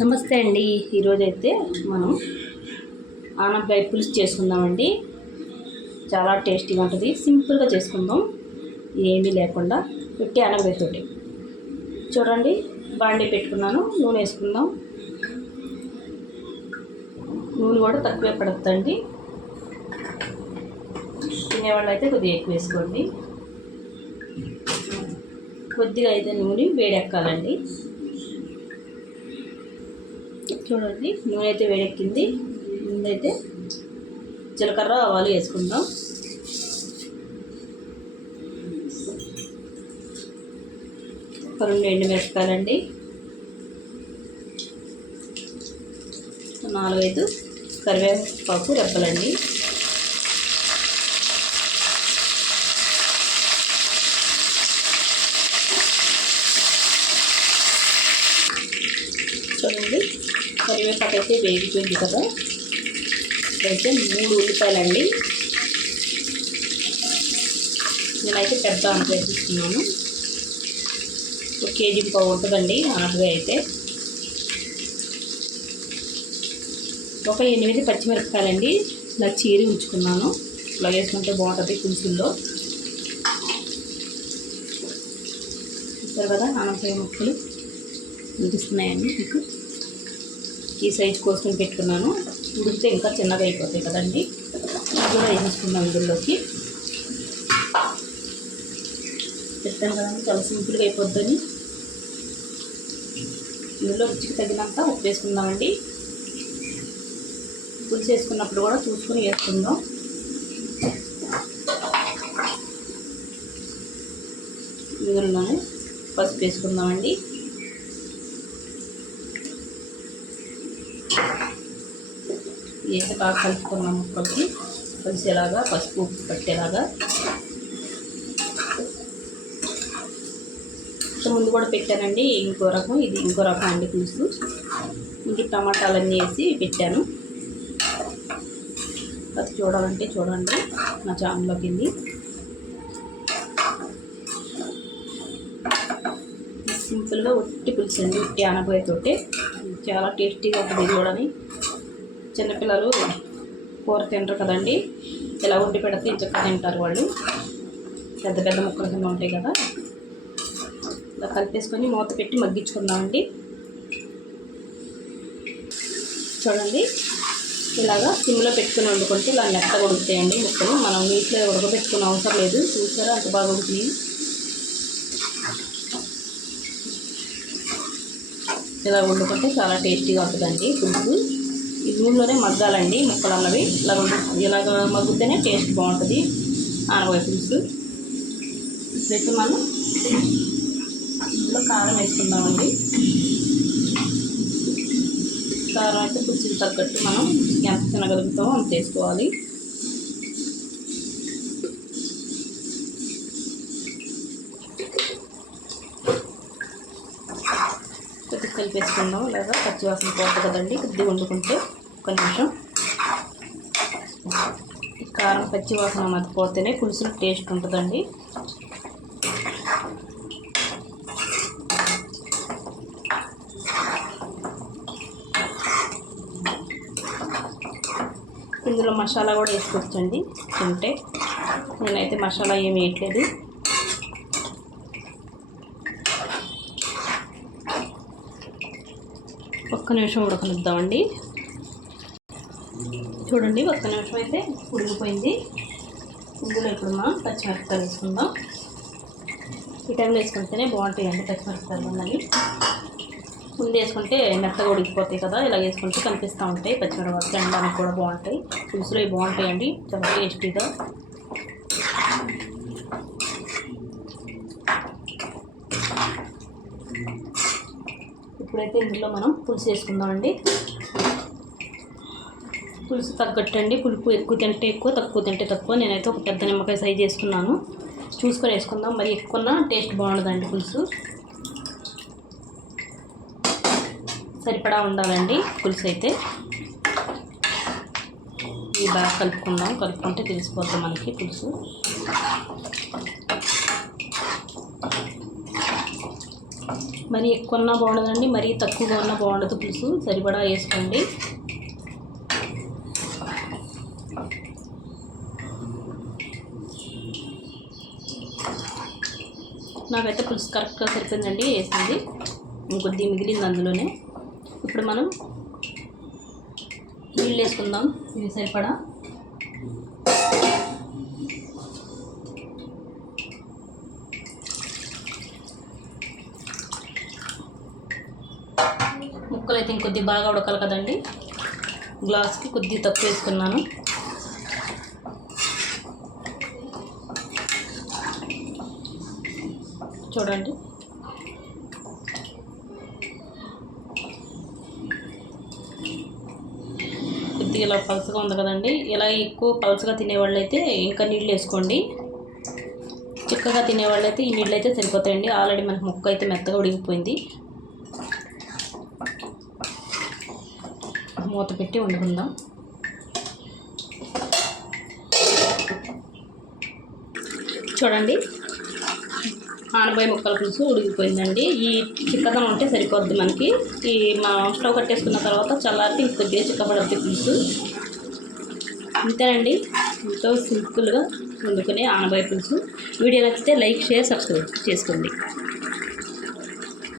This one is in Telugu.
నమస్తే అండి. ఈరోజైతే మనం ఆనపకాయ పులుసు చేసుకుందామండి. చాలా టేస్టీగా ఉంటుంది. సింపుల్గా చేసుకుందాం. ఏమీ లేకుండా పెట్టి ఆనపకాయతోటి. చూడండి బాండీ పెట్టుకున్నాను. నూనె వేసుకుందాం. నూనె కూడా తక్కువే పడుతుందండి తినేవాళ్ళు అయితే కొద్దిగా ఎక్కువ వేసుకోండి. కొద్దిగా అయితే నూనె వేడెక్కాలండి. చూడండి నూనె అయితే వేడెక్కింది. ముందైతే జీలకర్ర ఆవాలు వేసుకుందాం. ఒక రెండు ఎండుమిరపకాయలండి. నాలుగైదు కరివేపాకు రెబ్బలండి. చూడండి. కరివేపాకు అయితే వేగిపోయింది కదా అయితే మూడు ఉల్లిపాయలండి. నేనైతే పెద్ద ఆర్డర్ తీసుకున్నాను. ఒక కేజీ పావు ఉంటుందండి అనపకాయ అయితే. ఒక ఎనిమిది పచ్చిమిరపకాయలండి. ఇలా చీరి ఉంచుకున్నాను. ఇలా వేసుకుంటే బాగుంటుంది పులుసుల్లో. చూస్తారు కదా అనపకాయ ముక్కలు. అనిపిస్తున్నాయండి మీకు? ఈ సైజ్ కోసం పెట్టుకున్నాను. ఉడికితే ఇంకా చిన్నగా అయిపోతాయి కదండి. ఇది కూడా వేసేసుకున్నాం ఇందులోకి. పెట్టాను కదండి చాలా సింపుల్గా అయిపోద్దని. ఇందులో రుచికి తగినంత ఉప్పు వేసుకుందామండి. పులుసు వేసుకున్నప్పుడు కూడా చూసుకొని వేసుకుందాం. ఇందులోనే పసుపు వేసుకుందామండి. వేసి బాగా కలుపుకున్నాం ముక్కలకి కలిసేలాగా పసుపు ఉప్పు పట్టేలాగా. ముందు కూడా పెట్టానండి ఇంకో రకం ఇది ఇంకో రకం అండి పులుసు. ఇంక టమాటాలన్నీ వేసి పెట్టాను. అది చూడాలంటే చూడండి నా ఛానల్లోకి వెళ్ళి. సింపుల్గా ఒట్టి పులుసు అండి ఒట్టి అనబోయేతోటి చాలా టేస్టీగా ఉంటుంది చూడని చిన్నపిల్లలు కూర తింటారు కదండి. ఇలా వండి పెడితే ఇంచక్క తింటారు వాళ్ళు. పెద్ద పెద్ద ముక్కల కింద ఉంటాయి కదా. ఇలా కలిపేసుకొని మూత పెట్టి మగ్గించుకుందామండి. చూడండి. ఇలాగా సిమ్లో పెట్టుకుని వండుకుంటే ఇలా మెత్తగా ఉడుకుతాయండి ముక్కలు. మనం నీటిలో ఉడకబెట్టుకునే అవసరం లేదు. చూసారా? అంత బాగా ఉడికినాయి ఇలా వండుకుంటే చాలా టేస్టీగా ఉంటుందండి పులుసు. ఈ నూనెలోనే మగ్గాలండి. ముక్కలు అన్నవి ఇలా ఇలాగ మగ్గితేనే టేస్ట్ బాగుంటుంది. ఆనవాయి పులుసు. ఇప్పుడైతే మనం ఇందులో కారం వేసుకుందామండి. కారం అయితే పులుసుకి తగ్గట్టు మనం ఎంత తినగలుగుతామో అంత వేసుకోవాలి. కలిపేసుకుందాం. లేదా పచ్చివాసన పోతుంది కదండి. కొద్దిగా వండుకుంటే ఒక నిమిషం. కారం పచ్చివాసన మతిపోతేనే పోతేనే పులుసులు టేస్ట్ ఉంటుందండి. ఇందులో మసాలా కూడా వేసుకోవచ్చండి. తింటే నేనైతే మసాలా ఏమి వేయట్లేదు. ఒక్క నిమిషం ఉడకనిద్దామండి. చూడండి ఒక్క నిమిషం అయితే ఉడికిపోయింది. ఇందులో ఇప్పుడు మనం పచ్చిమిరపకాయలు వేసుకుందాం. ఈ టైంలో వేసుకుంటేనే బాగుంటాయండి పచ్చిమిరపకాయలు ఉన్నవి ముందు వేసుకుంటే మెత్తగా ఉడికిపోతాయి కదా ఇలా వేసుకుంటే కనిపిస్తూ ఉంటాయి. పచ్చిమిరపకాయలు తినడానికి కూడా బాగుంటాయి. పులుసులో ఇవి బాగుంటాయండి చాలా టేస్టీగా. ఇప్పుడైతే ఇందులో మనం పులుసు వేసుకుందామండి పులుసు తగ్గట్టండి. పులుపు ఎక్కువ తింటే ఎక్కువ తక్కువ తింటే తక్కువ. నేనైతే ఒక పెద్ద నిమ్మకాయ సైజ్ చేసుకున్నాను చూసుకొని వేసుకుందాం. మరి ఎక్కువ టేస్ట్ బాగుండదండి పులుసు. సరిపడా ఉండాలండి పులుసు అయితే. ఇది బాగా కలుపుకుందాం. కలుపుకుంటే తెలిసిపోతుంది మనకి పులుసు. మరి ఎక్కువ ఉన్నా బాగుండదండి మరీ తక్కువగా ఉన్నా బాగుండదు పులుసు. సరిపడా వేసుకోండి. నాకైతే పులుసు కరెక్ట్గా సరిపోయిందండి వేసింది. ఇంకొద్ది మిగిలింది అందులోనే. ఇప్పుడు మనం నీళ్ళు వేసుకుందాం ఇవి సరిపడా? ముక్కలు అయితే ఇంకొద్ది బాగా ఉడకాలి కదండి. గ్లాస్కి కొద్ది తక్కువ వేసుకున్నాను. చూడండి. కొద్దిగా ఇలా పలుసగా ఉంది కదండి. ఇలా ఎక్కువ పలుసగా తినేవాళ్ళు అయితే ఇంకా నీళ్ళు వేసుకోండి. చిక్కగా తినేవాళ్ళు అయితే ఈ నీళ్ళు అయితే సరిపోతాయండి. ఆల్రెడీ మనకు ముక్క అయితే మెత్తగా ఉడికిపోయింది. మూత పెట్టి వండుకుందాం. చూడండి ఆనబాయి ముక్కల పులుసు ఉడికిపోయిందండి. ఈ చిక్కదనం ఉంటే సరిపోద్ది మనకి. ఈ మా స్టవ్ కట్టేసుకున్న తర్వాత చల్లారితే కొద్దిగా చిక్కబడద్ది పులుసు. అంతేనండి. ఎంతో సింపుల్గా వండుకునే ఆనబాయి పులుసు. వీడియో నచ్చితే లైక్ షేర్ సబ్స్క్రైబ్ చేసుకోండి.